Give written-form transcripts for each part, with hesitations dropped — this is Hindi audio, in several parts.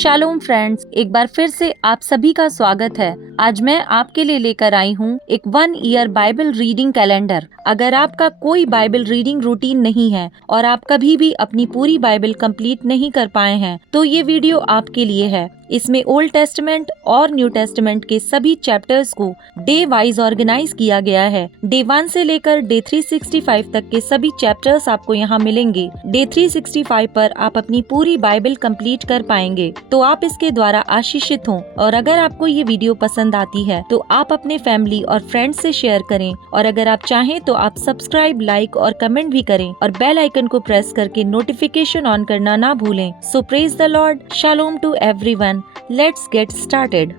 शालोम फ्रेंड्स, एक बार फिर से आप सभी का स्वागत है। आज मैं आपके लिए लेकर आई हूँ एक 1 ईयर बाइबल रीडिंग कैलेंडर। अगर आपका कोई बाइबल रीडिंग रूटीन नहीं है और आप कभी भी अपनी पूरी बाइबल कंप्लीट नहीं कर पाए हैं, तो ये वीडियो आपके लिए है। इसमें ओल्ड टेस्टमेंट और न्यू टेस्टमेंट के सभी चैप्टर्स को डे वाइज ऑर्गेनाइज किया गया है। डे 1 से लेकर डे 365 तक के सभी चैप्टर्स आपको यहाँ मिलेंगे। डे 365 पर आप अपनी पूरी बाइबल कंप्लीट कर पाएंगे, तो आप इसके द्वारा आशीषित हों। और अगर आपको ये वीडियो पसंद आती है तो आप अपने फैमिली और फ्रेंड्स से शेयर करें, और अगर आप चाहें तो आप सब्सक्राइब, लाइक और कमेंट भी करें और बेल आइकन को प्रेस करके नोटिफिकेशन ऑन करना ना भूलें। सो प्रेज द लॉर्ड, शालोम to everyone. Let's get started.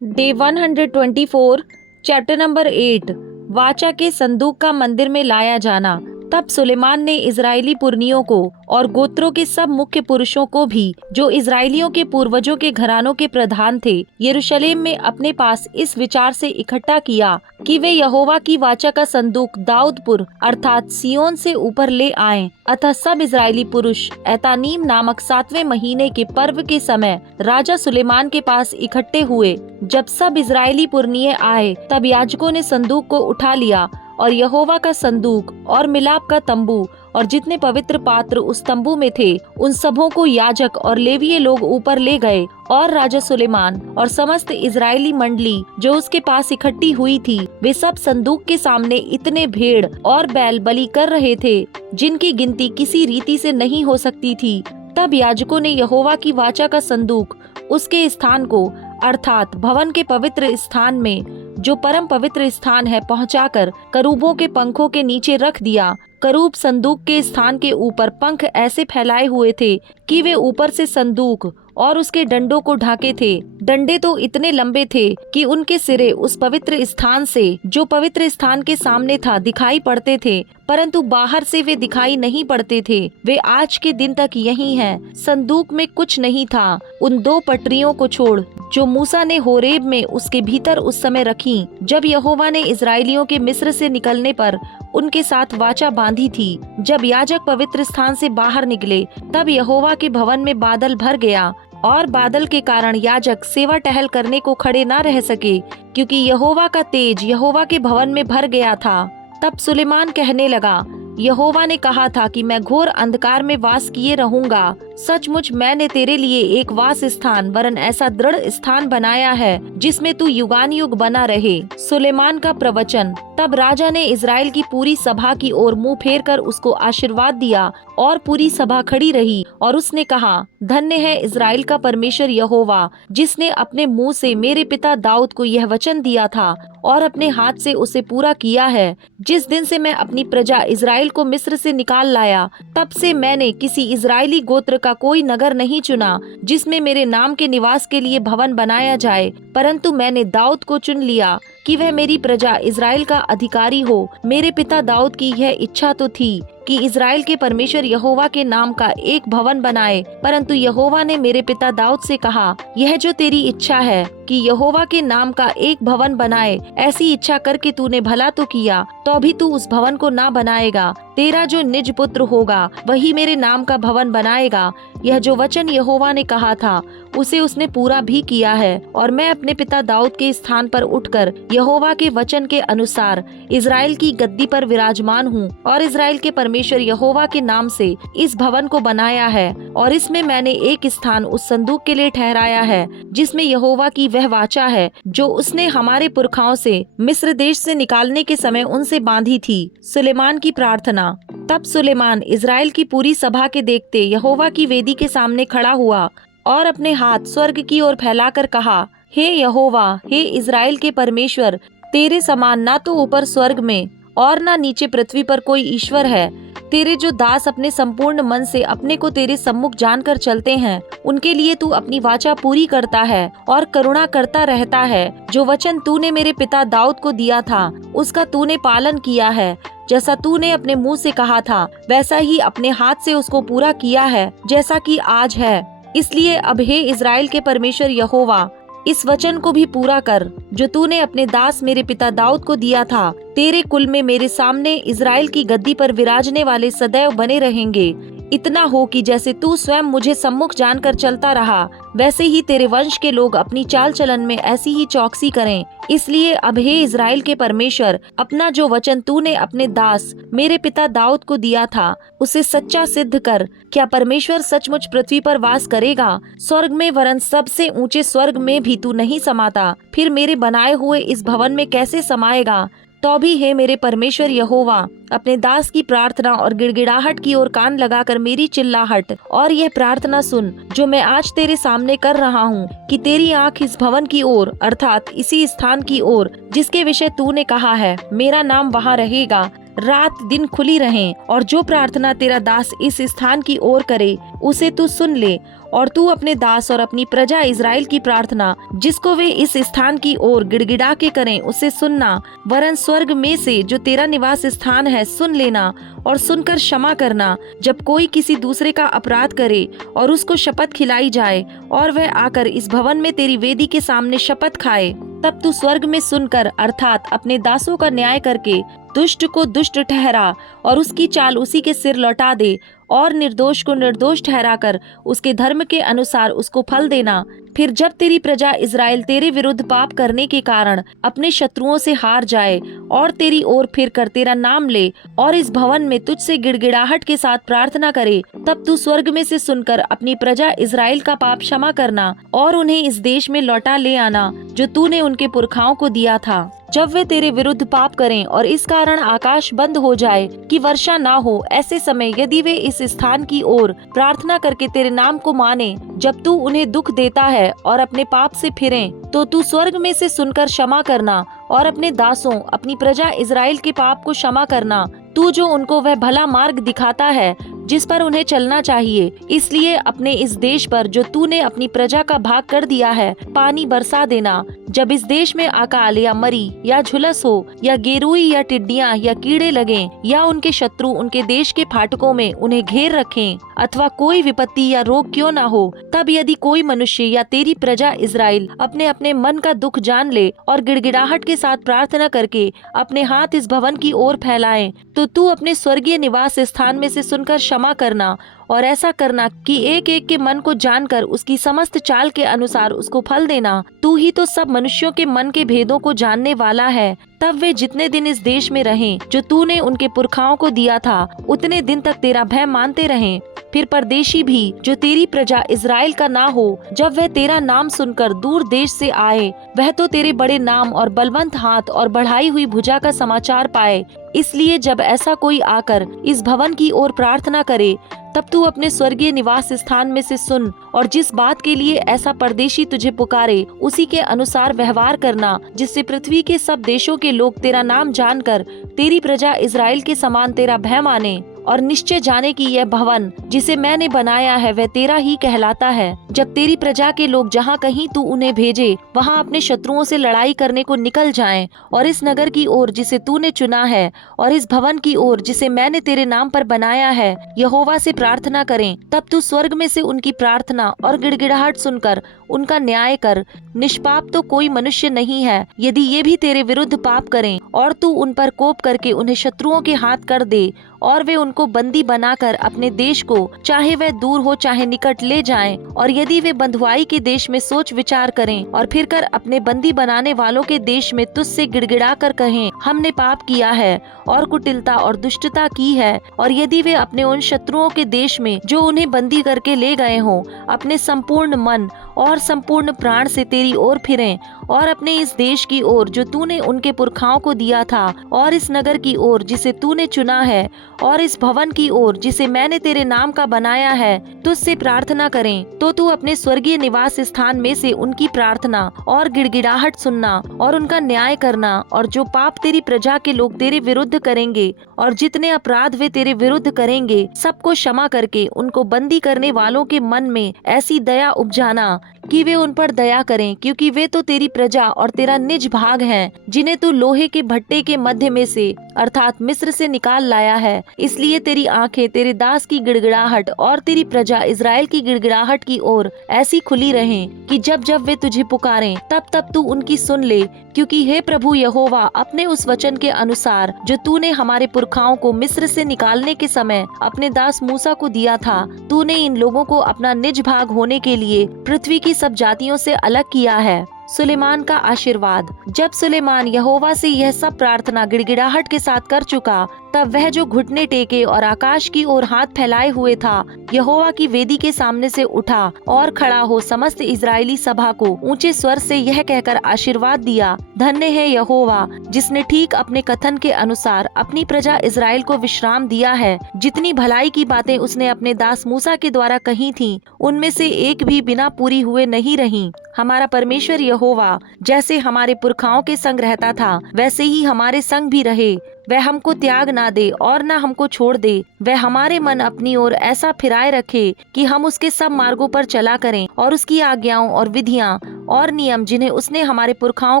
Day 124, chapter number 8, वाचा के संदूक का मंदिर में लाया जाना। तब सुलेमान ने इजरायली पुरनियों को और गोत्रों के सब मुख्य पुरुषों को भी, जो इजरायलियों के पूर्वजों के घरानों के प्रधान थे, यरूशलेम में अपने पास इस विचार से इकट्ठा किया कि वे यहोवा की वाचा का संदूक दाऊदपुर अर्थात सियोन से ऊपर ले आएं। अतः सब इजरायली पुरुष एतानीम नामक 7वें महीने के पर्व के समय राजा सुलेमान के पास इकट्ठे हुए। जब सब इजरायली पुरनिये आए, तब याजकों ने संदूक को उठा लिया और यहोवा का संदूक और मिलाप का तंबू और जितने पवित्र पात्र उस तंबू में थे, उन सबों को याजक और लेवीय लोग ऊपर ले गए। और राजा सुलेमान और समस्त इजरायली मंडली जो उसके पास इकट्ठी हुई थी, वे सब संदूक के सामने इतने भेड़ और बैल बलि कर रहे थे, जिनकी गिनती किसी रीति से नहीं हो सकती थी। तब याजकों ने यहोवा की वाचा का संदूक उसके स्थान को अर्थात भवन के पवित्र स्थान में, जो परम पवित्र स्थान है, पहुंचाकर करूबों के पंखों के नीचे रख दिया। करूब संदूक के स्थान के ऊपर पंख ऐसे फैलाए हुए थे कि वे ऊपर से संदूक और उसके डंडों को ढाके थे। डंडे तो इतने लंबे थे कि उनके सिरे उस पवित्र स्थान से, जो पवित्र स्थान के सामने था, दिखाई पड़ते थे, परंतु बाहर से वे दिखाई नहीं पड़ते थे। वे आज के दिन तक यही हैं। संदूक में कुछ नहीं था, उन 2 पटरियों को छोड़ जो मूसा ने होरेब में उसके भीतर उस समय रखी, जब यहोवा ने इजरायलियों के मिस्र से निकलने पर उनके साथ वाचा बांधी थी। जब याजक पवित्र स्थान से बाहर निकले, तब यहोवा के भवन में बादल भर गया, और बादल के कारण याजक सेवा टहल करने को खड़े न रह सके, क्योंकि यहोवा का तेज यहोवा के भवन में भर गया था। तब सुलेमान कहने लगा, यहोवा ने कहा था कि मैं घोर अंधकार में वास किए रहूंगा। सचमुच मैंने तेरे लिए एक वास स्थान, वरन ऐसा दृढ़ स्थान बनाया है जिसमें तू युगान युग बना रहे। सुलेमान का प्रवचन। तब राजा ने इजराइल की पूरी सभा की ओर मुंह फेर कर उसको आशीर्वाद दिया, और पूरी सभा खड़ी रही। और उसने कहा, धन्य है इजराइल का परमेश्वर यहोवा, जिसने अपने मुंह से मेरे पिता दाऊद को यह वचन दिया था और अपने हाथ से उसे पूरा किया है। जिस दिन से मैं अपनी प्रजा इजराइल को मिस्र से निकाल लाया, तब से मैंने किसी इजरायली गोत्र का कोई नगर नहीं चुना जिसमें मेरे नाम के निवास के लिए भवन बनाया जाए, परंतु मैंने दाऊद को चुन लिया कि वह मेरी प्रजा इजराइल का अधिकारी हो। मेरे पिता दाऊद की यह इच्छा तो थी कि इजराइल के परमेश्वर यहोवा के नाम का एक भवन बनाए, परंतु यहोवा ने मेरे पिता दाऊद से कहा, यह जो तेरी इच्छा है कि यहोवा के नाम का एक भवन बनाए, ऐसी इच्छा करके तूने भला तो किया, तो अभी तू उस भवन को ना बनाएगा। तेरा जो निज पुत्र होगा वही मेरे नाम का भवन बनाएगा। यह जो वचन यहोवा ने कहा था, उसे उसने पूरा भी किया है। और मैं अपने पिता दाऊद के स्थान पर उठकर यहोवा के वचन के अनुसार इजराइल की गद्दी पर विराजमान हूँ, और इजराइल के परमेश्वर यहोवा के नाम से इस भवन को बनाया है। और इसमें मैंने एक स्थान उस संदूक के लिए ठहराया है, जिसमें यहोवा की वह वाचा है, जो उसने हमारे पुरखाओं से मिस्र देश से निकालने के समय उनसे बांधी थी। सुलेमान की प्रार्थना। तब सुलेमान इजराइल की पूरी सभा के देखते यहोवा की वेदी के सामने खड़ा हुआ और अपने हाथ स्वर्ग की ओर फैलाकर कहा, हे यहोवा, हे इजराइल के परमेश्वर, तेरे समान ना तो ऊपर स्वर्ग में और ना नीचे पृथ्वी पर कोई ईश्वर है। तेरे जो दास अपने संपूर्ण मन से अपने को तेरे सम्मुख जानकर चलते हैं, उनके लिए तू अपनी वाचा पूरी करता है और करुणा करता रहता है। जो वचन तूने मेरे पिता दाऊद को दिया था, उसका तूने पालन किया है। जैसा तूने अपने मुंह से कहा था, वैसा ही अपने हाथ से उसको पूरा किया है, जैसा कि आज है। इसलिए अब हे इजराइल के परमेश्वर यहोवा, इस वचन को भी पूरा कर जो तूने अपने दास मेरे पिता दाऊद को दिया था। तेरे कुल में मेरे सामने इजराइल की गद्दी पर विराजने वाले सदैव बने रहेंगे। इतना हो कि जैसे तू स्वयं मुझे सम्मुख जानकर चलता रहा, वैसे ही तेरे वंश के लोग अपनी चाल चलन में ऐसी ही चौकसी करें। इसलिए अब हे इज़राइल के परमेश्वर, अपना जो वचन तूने अपने दास मेरे पिता दाऊद को दिया था, उसे सच्चा सिद्ध कर। क्या परमेश्वर सचमुच पृथ्वी पर वास करेगा? स्वर्ग में वरन सबसे ऊंचे स्वर्ग में भी तू नहीं समाता, फिर मेरे बनाए हुए इस भवन में कैसे समाएगा? तो भी हे मेरे परमेश्वर यहोवा, अपने दास की प्रार्थना और गिड़गिड़ाहट की ओर कान लगाकर मेरी चिल्लाहट और यह प्रार्थना सुन जो मैं आज तेरे सामने कर रहा हूँ, कि तेरी आंख इस भवन की ओर अर्थात इसी स्थान की ओर जिसके विषय तूने कहा है मेरा नाम वहाँ रहेगा, रात दिन खुली रहें। और जो प्रार्थना तेरा दास इस स्थान की ओर करे उसे तू सुन ले। और तू अपने दास और अपनी प्रजा इज़राइल की प्रार्थना जिसको वे इस स्थान की ओर गिड़गिड़ा के करें उसे सुनना, वरन स्वर्ग में से जो तेरा निवास स्थान है सुन लेना और सुनकर क्षमा करना। जब कोई किसी दूसरे का अपराध करे और उसको शपथ खिलाई जाए और वह आकर इस भवन में तेरी वेदी के सामने शपथ खाए, तब तू स्वर्ग में सुनकर अर्थात अपने दासों का न्याय करके दुष्ट को दुष्ट ठहरा और उसकी चाल उसी के सिर लौटा दे, और निर्दोष को निर्दोष ठहराकर उसके धर्म के अनुसार उसको फल देना। फिर जब तेरी प्रजा इज़राइल तेरे विरुद्ध पाप करने के कारण अपने शत्रुओं से हार जाए और तेरी ओर फिर कर तेरा नाम ले और इस भवन में तुझसे गिड़गिड़ाहट के साथ प्रार्थना करे, तब तू स्वर्ग में से सुनकर अपनी प्रजा इज़राइल का पाप क्षमा करना और उन्हें इस देश में लौटा ले आना जो तूने उनके पुरखाओं को दिया था। जब वे तेरे विरुद्ध पाप करें और इस कारण आकाश बंद हो जाए कि वर्षा ना हो, ऐसे समय यदि वे इस स्थान की ओर प्रार्थना करके तेरे नाम को माने, जब तू उन्हें दुख देता है और अपने पाप से फिरें, तो तू स्वर्ग में से सुनकर क्षमा करना और अपने दासों अपनी प्रजा इज़राइल के पाप को क्षमा करना। तू जो उनको वह भला मार्ग दिखाता है जिस पर उन्हें चलना चाहिए, इसलिए अपने इस देश पर जो तूने अपनी प्रजा का भाग कर दिया है पानी बरसा देना। जब इस देश में अकाल या मरी या झुलस हो या गेरुई या टिड्डियां या कीड़े लगें या उनके शत्रु उनके देश के फाटकों में उन्हें घेर रखें, अथवा कोई विपत्ति या रोग क्यों न हो, तब यदि कोई मनुष्य या तेरी प्रजा इज़राइल अपने अपने मन का दुख जान ले और गिड़गिड़ाहट के साथ प्रार्थना करके अपने हाथ इस भवन की ओर फैलाएं, तो तू अपने स्वर्गीय निवास स्थान में से सुनकर क्षमा करना और ऐसा करना कि एक एक के मन को जानकर उसकी समस्त चाल के अनुसार उसको फल देना। तू ही तो सब मनुष्यों के मन के भेदों को जानने वाला है। तब वे जितने दिन इस देश में रहें जो तूने उनके पुरखाओं को दिया था, उतने दिन तक तेरा भय मानते रहें। फिर परदेशी भी जो तेरी प्रजा इज़राइल का ना हो, जब वह तेरा नाम सुनकर दूर देश से आए, वह तो तेरे बड़े नाम और बलवंत हाथ और बढ़ाई हुई भुजा का समाचार पाए। इसलिए जब ऐसा कोई आकर इस भवन की ओर प्रार्थना करे, तब तू अपने स्वर्गीय निवास स्थान में से सुन और जिस बात के लिए ऐसा परदेशी तुझे पुकारे उसी के अनुसार व्यवहार करना, जिससे पृथ्वी के सब देशों के लोग तेरा नाम जानकर तेरी प्रजा इज़राइल के समान तेरा भय माने और निश्चय जाने की यह भवन जिसे मैंने बनाया है वह तेरा ही कहलाता है। जब तेरी प्रजा के लोग जहाँ कहीं तू उन्हें भेजे वहाँ अपने शत्रुओं से लड़ाई करने को निकल जाएं और इस नगर की ओर जिसे तूने चुना है और इस भवन की ओर जिसे मैंने तेरे नाम पर बनाया है यहोवा से प्रार्थना करें, तब तू स्वर्ग में से उनकी प्रार्थना और गिड़गिड़ाहट सुनकर उनका न्याय कर। निष्पाप तो कोई मनुष्य नहीं है। यदि ये भी तेरे विरुद्ध पाप करें और तू उन पर कोप करके उन्हें शत्रुओं के हाथ कर दे और वे उनको बंदी बनाकर अपने देश को चाहे वह दूर हो चाहे निकट ले जाएं, और यदि वे बंधुआई के देश में सोच विचार करें और फिर कर अपने बंदी बनाने वालों के देश में तुझसे गिड़गिड़ा कर कहें हमने पाप किया है और कुटिलता और दुष्टता की है, और यदि वे अपने उन शत्रुओं के देश में जो उन्हें बंदी करके ले गए हों अपने संपूर्ण मन और संपूर्ण प्राण से तेरी ओर फिरें और अपने इस देश की ओर जो तूने उनके पुरखाओं को दिया था और इस नगर की ओर जिसे तूने चुना है और इस भवन की ओर जिसे मैंने तेरे नाम का बनाया है तुझसे प्रार्थना करें, तो तू अपने स्वर्गीय निवास स्थान में से उनकी प्रार्थना और गिड़गिड़ाहट सुनना और उनका न्याय करना, और जो पाप तेरी प्रजा के लोग तेरे विरुद्ध करेंगे और जितने अपराध वे तेरे विरुद्ध करेंगे सबको क्षमा करके उनको बंदी करने वालों के मन में ऐसी दया उपजाना कि वे उन पर दया करें, क्योंकि वे तो तेरी प्रजा और तेरा निज भाग हैं, जिन्हें तू लोहे के भट्टे के मध्य में से अर्थात मिस्र से निकाल लाया है। इसलिए तेरी आंखें तेरे दास की गिड़गिड़ाहट और तेरी प्रजा इज़राइल की गिड़गिड़ाहट की ओर ऐसी खुली रहें कि जब जब वे तुझे पुकारें तब तब तू उनकी सुन ले। क्योंकि हे प्रभु यहोवा, अपने उस वचन के अनुसार जो तूने हमारे पुरखाओं को मिस्र से निकालने के समय अपने दास मूसा को दिया था, तूने इन लोगों को अपना निज भाग होने के लिए पृथ्वी की सब जातियों से अलग किया है। सुलेमान का आशीर्वाद। जब सुलेमान यहोवा से यह सब प्रार्थना गिड़गिड़ाहट के साथ कर चुका, तब वह जो घुटने टेके और आकाश की ओर हाथ फैलाए हुए था, यहोवा की वेदी के सामने से उठा और खड़ा हो समस्त इजरायली सभा को ऊंचे स्वर से यह कहकर आशीर्वाद दिया, धन्य है यहोवा, जिसने ठीक अपने कथन के अनुसार अपनी प्रजा इजराइल को विश्राम दिया है। जितनी भलाई की बातें उसने अपने दास मूसा के द्वारा कही थीं, उनमें से एक भी बिना पूरी हुए नहीं रहीं। हमारा परमेश्वर यहोवा जैसे हमारे पुरखाओं के संग रहता था, वैसे ही हमारे संग भी रहे। वह हमको त्याग ना दे और न हमको छोड़ दे। वह हमारे मन अपनी ओर ऐसा फिराए रखे कि हम उसके सब मार्गों पर चला करें और उसकी आज्ञाओं और विधियां और नियम जिन्हें उसने हमारे पुरखाओं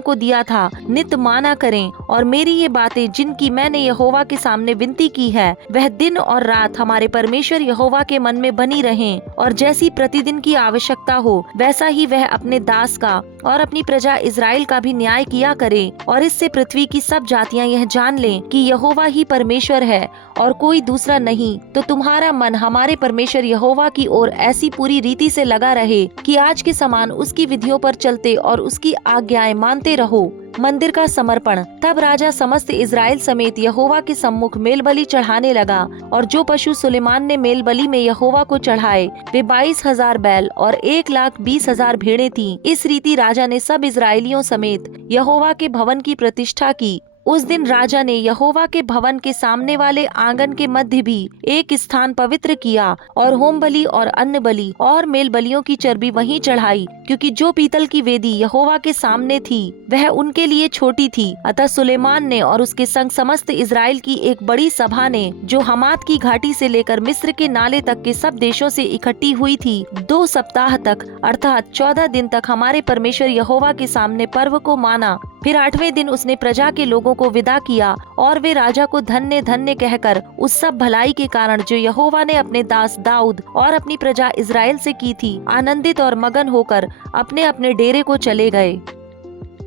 को दिया था नित माना करें। और मेरी ये बातें जिनकी मैंने यहोवा के सामने विनती की है, वह दिन और रात हमारे परमेश्वर यहोवा के मन में बनी रहें। और जैसी प्रतिदिन की आवश्यकता हो, वैसा ही वह अपने दास का और अपनी प्रजा इजराइल का भी न्याय किया करे। और इससे पृथ्वी की सब जातियां यह जान लें कि यहोवा ही परमेश्वर है और कोई दूसरा नहीं। तो तुम्हारा मन हमारे परमेश्वर यहोवा की ओर ऐसी पूरी रीति से लगा रहे कि आज के समान उसकी विधियों पर चलते और उसकी आज्ञाएं मानते रहो। मंदिर का समर्पण। तब राजा समस्त इजराइल समेत यहोवा के सम्मुख मेलबलि चढ़ाने लगा, और जो पशु सुलेमान ने मेलबलि में यहोवा को चढ़ाए वे 22,000 बैल और 1,20,000 भेड़ें थीं। इस रीति राजा ने सब इजराइलियों समेत यहोवा के भवन की प्रतिष्ठा की। उस दिन राजा ने यहोवा के भवन के सामने वाले आंगन के मध्य भी एक स्थान पवित्र किया और होम बलि और अन्न बलि और मेल बलियों की चर्बी वहीं चढ़ाई, क्योंकि जो पीतल की वेदी यहोवा के सामने थी वह उनके लिए छोटी थी। अतः सुलेमान ने और उसके संग समस्त इजराइल की एक बड़ी सभा ने, जो हमात की घाटी से लेकर मिस्र के नाले तक के सब देशों से इकट्ठी हुई थी, 2 सप्ताह तक अर्थात 14 दिन तक हमारे परमेश्वर यहोवा के सामने पर्व को माना। फिर 8वें दिन उसने प्रजा के लोगों को विदा किया, और वे राजा को धन्य धन्य कहकर उस सब भलाई के कारण जो यहोवा ने अपने दास दाऊद और अपनी प्रजा इजराइल से की थी, आनंदित और मगन होकर अपने अपने डेरे को चले गए।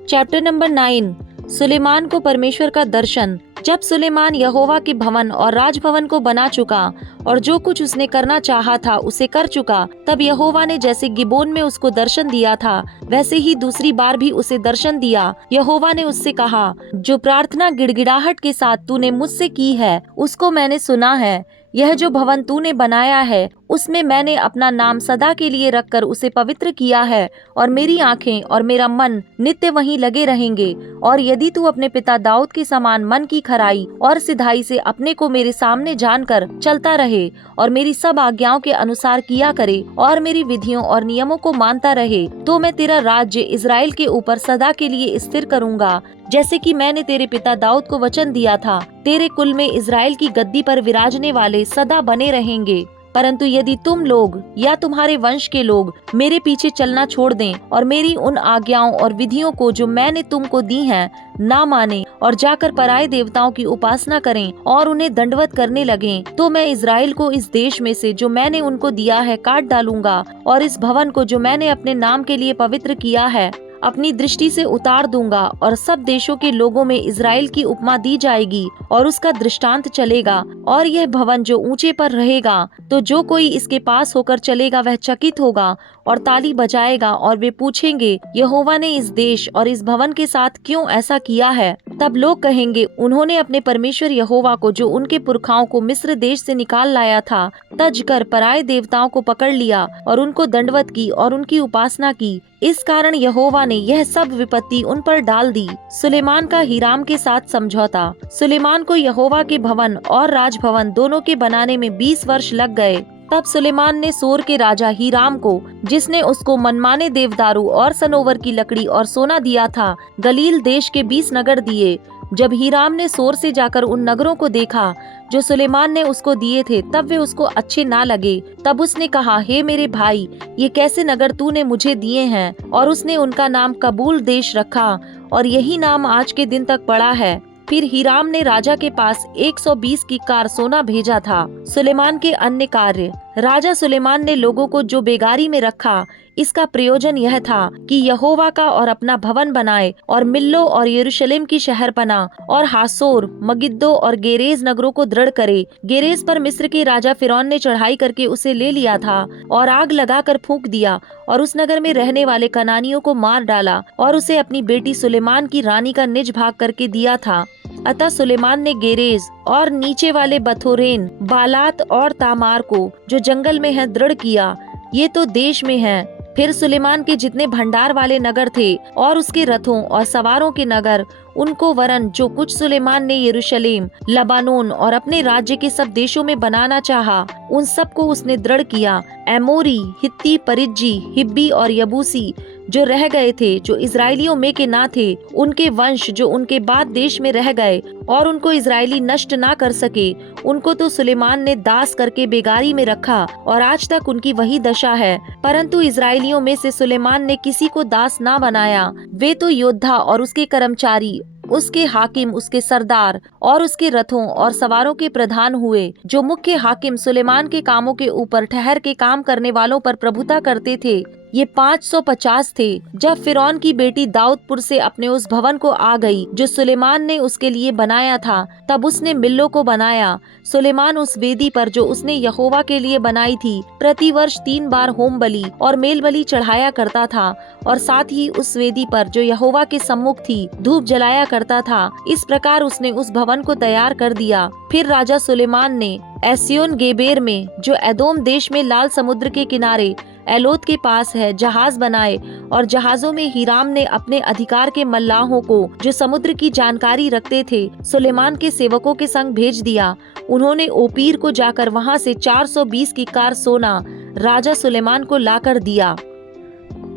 Chapter number 9। सुलेमान को परमेश्वर का दर्शन। जब सुलेमान यहोवा के भवन और राजभवन को बना चुका और जो कुछ उसने करना चाहा था उसे कर चुका, तब यहोवा ने जैसे गिबोन में उसको दर्शन दिया था, वैसे ही दूसरी बार भी उसे दर्शन दिया। यहोवा ने उससे कहा, जो प्रार्थना गिड़गिड़ाहट के साथ तूने मुझसे की है उसको मैंने सुना है। यह जो भवन तूने बनाया है उसमें मैंने अपना नाम सदा के लिए रखकर उसे पवित्र किया है, और मेरी आंखें और मेरा मन नित्य वहीं लगे रहेंगे। और यदि तू अपने पिता दाऊद के समान मन की खराई और सिधाई से अपने को मेरे सामने जानकर चलता रहे और मेरी सब आज्ञाओं के अनुसार किया करे और मेरी विधियों और नियमों को मानता रहे, तो मैं तेरा राज्य इजराइल के ऊपर सदा के लिए स्थिर करूंगा, जैसे कि मैंने तेरे पिता दाऊद को वचन दिया था। तेरे कुल में इजराइल की गद्दी पर विराजने वाले सदा बने रहेंगे। परंतु यदि तुम लोग या तुम्हारे वंश के लोग मेरे पीछे चलना छोड़ दें और मेरी उन आज्ञाओं और विधियों को जो मैंने तुमको दी हैं ना माने और जाकर पराये देवताओं की उपासना करें और उन्हें दंडवत करने लगें, तो मैं इजराइल को इस देश में से जो मैंने उनको दिया है काट डालूंगा, और इस भवन को जो मैंने अपने नाम के लिए पवित्र किया है अपनी दृष्टि से उतार दूंगा। और सब देशों के लोगों में इजराइल की उपमा दी जाएगी और उसका दृष्टांत चलेगा। और यह भवन जो ऊंचे पर रहेगा, तो जो कोई इसके पास होकर चलेगा वह चकित होगा और ताली बजाएगा, और वे पूछेंगे, यहोवा ने इस देश और इस भवन के साथ क्यों ऐसा किया है? तब लोग कहेंगे, उन्होंने अपने परमेश्वर यहोवा को जो उनके पुरखाओं को मिस्र देश से निकाल लाया था तज कर पराये देवताओं को पकड़ लिया और उनको दंडवत की और उनकी उपासना की। इस कारण यहोवा ने यह सब विपत्ति उन पर डाल दी। सुलेमान का हीराम के साथ समझौता। सुलेमान को यहोवा के भवन और राजभवन दोनों के बनाने में 20 वर्ष लग गए। तब सुलेमान ने सोर के राजा हीराम को, जिसने उसको मनमाने देवदारू और सनोवर की लकड़ी और सोना दिया था, गलील देश के 20 नगर दिए। जब हीराम ने शोर से जाकर उन नगरों को देखा जो सुलेमान ने उसको दिए थे, तब वे उसको अच्छे ना लगे। तब उसने कहा, हे मेरे भाई, ये कैसे नगर तूने मुझे दिए हैं? और उसने उनका नाम कबूल देश रखा, और यही नाम आज के दिन तक पड़ा है। फिर हीराम ने राजा के पास 120 की कार सोना भेजा था। सुलेमान के अन्य कार्य। राजा सुलेमान ने लोगों को जो बेगारी में रखा, इसका प्रयोजन यह था कि यहोवा का और अपना भवन बनाए, और मिल्लो और यरूशलेम की शहरपनाह और हासोर, मगिद्दो और गेरेज नगरों को दृढ़ करे। गेरेज पर मिस्र के राजा फिरौन ने चढ़ाई करके उसे ले लिया था और आग लगाकर फूंक दिया, और उस नगर में रहने वाले कनानियों को मार डाला, और उसे अपनी बेटी सुलेमान की रानी का निज भाग करके दिया था। अतः सुलेमान ने गेरेज और नीचे वाले बथोरेन, बालात और तामार को, जो जंगल में है, दृढ़ किया। ये तो देश में है। फिर सुलेमान के जितने भंडार वाले नगर थे और उसके रथों और सवारों के नगर, उनको वरन जो कुछ सुलेमान ने यरूशलेम, लबानोन और अपने राज्य के सब देशों में बनाना चाहा, उन सब को उसने दृढ़ किया। एमोरी, हित्ती, परिज्जी, हिब्बी और यबूसी जो रह गए थे, जो इजरायलियों में के ना थे, उनके वंश जो उनके बाद देश में रह गए और उनको इजरायली नष्ट ना कर सके, उनको तो सुलेमान ने दास करके बेगारी में रखा, और आज तक उनकी वही दशा है। परंतु इजरायलियों में से सुलेमान ने किसी को दास ना बनाया। वे तो योद्धा और उसके कर्मचारी, उसके हाकिम, उसके सरदार और उसके रथों और सवारों के प्रधान हुए। जो मुख्य हाकिम सुलेमान के कामों के ऊपर ठहर के काम करने वालों पर प्रभुता करते थे, ये 550 थे। जब फिरौन की बेटी दाऊदपुर से अपने उस भवन को आ गई जो सुलेमान ने उसके लिए बनाया था, तब उसने मिल्लो को बनाया। सुलेमान उस वेदी पर जो उसने यहोवा के लिए बनाई थी, प्रतिवर्ष 3 बार होम बलि और मेल बलि चढ़ाया करता था, और साथ ही उस वेदी पर जो यहोवा के सम्मुख थी, धूप जलाया करता था। इस प्रकार उसने उस भवन को तैयार कर दिया। फिर राजा सुलेमान ने एस्योन गेबेर में, जो एदोम देश में लाल समुद्र के किनारे एलोत के पास है, जहाज बनाए, और जहाजों में हीराम ने अपने अधिकार के मल्लाहों को, जो समुद्र की जानकारी रखते थे, सुलेमान के सेवकों के संग भेज दिया। उन्होंने ओपीर को जाकर वहां से 420 की कार सोना राजा सुलेमान को लाकर दिया।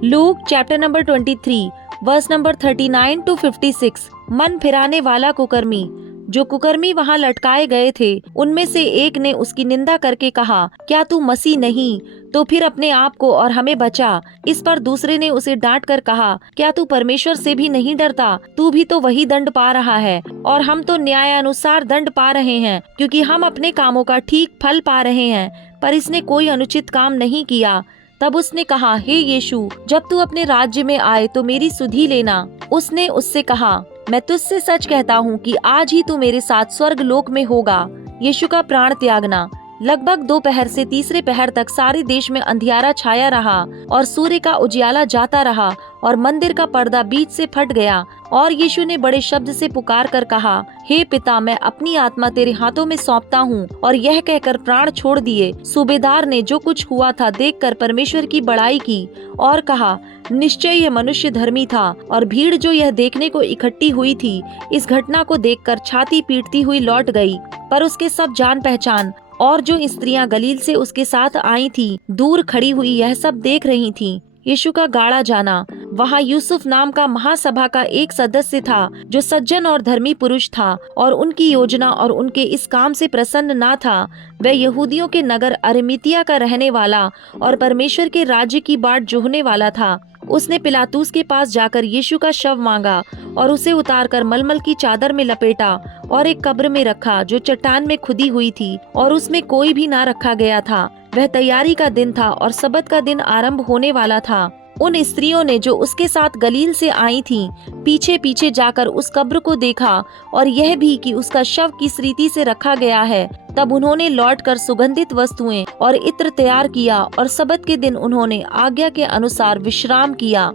Luke chapter number 23 verse number 39 to 56। मन फिराने वाला कुकर्मी। जो कुकर्मी वहां लटकाए गए थे, उनमें से एक ने उसकी निंदा करके कहा, क्या तू मसीह नहीं? तो फिर अपने आप को और हमें बचा। इस पर दूसरे ने उसे डांट कर कहा, क्या तू परमेश्वर से भी नहीं डरता? तू भी तो वही दंड पा रहा है, और हम तो न्यायानुसार दंड पा रहे हैं, क्योंकि हम अपने कामों का ठीक फल पा रहे हैं। पर इसने कोई अनुचित काम नहीं किया। तब उसने कहा, हे यीशु, जब तू अपने राज्य में आए तो मेरी सुधि लेना। उसने उससे कहा, मैं तुझसे सच कहता हूँ कि आज ही तू मेरे साथ स्वर्ग लोक में होगा। यीशु का प्राण त्यागना। लगभग दोपहर से तीसरे पहर तक सारे देश में अंधियारा छाया रहा, और सूर्य का उजियाला जाता रहा, और मंदिर का पर्दा बीच से फट गया। और यीशु ने बड़े शब्द से पुकार कर कहा, हे पिता, मैं अपनी आत्मा तेरे हाथों में सौंपता हूँ। और यह कहकर प्राण छोड़ दिए। सूबेदार ने जो कुछ हुआ था देखकर परमेश्वर की बड़ाई की, और कहा, निश्चय यह मनुष्य धर्मी था। और भीड़ जो यह देखने को इकट्ठी हुई थी, इस घटना को देखकर छाती पीटती हुई लौट गई। पर उसके सब जान पहचान और जो स्त्रियां गलील से उसके साथ आई थी, दूर खड़ी हुई यह सब देख रही थीं। यीशु का गाड़ा जाना। वहाँ यूसुफ नाम का महासभा का एक सदस्य था, जो सज्जन और धर्मी पुरुष था, और उनकी योजना और उनके इस काम से प्रसन्न ना था। वह यहूदियों के नगर अरिमतिया का रहने वाला और परमेश्वर के राज्य की बाट जोहने वाला था। उसने पिलातूस के पास जाकर यीशु का शव मांगा, और उसे उतारकर मलमल की चादर में लपेटा और एक कब्र में रखा, जो चट्टान में खुदी हुई थी, और उसमें कोई भी ना रखा गया था। वह तैयारी का दिन था, और सबत का दिन आरंभ होने वाला था। उन स्त्रियों ने जो उसके साथ गलील से आई थीं, पीछे पीछे जाकर उस कब्र को देखा, और यह भी कि उसका शव किस रीति से रखा गया है। तब उन्होंने लौटकर सुगंधित वस्तुएं और इत्र तैयार किया, और सबत के दिन उन्होंने आज्ञा के अनुसार विश्राम किया।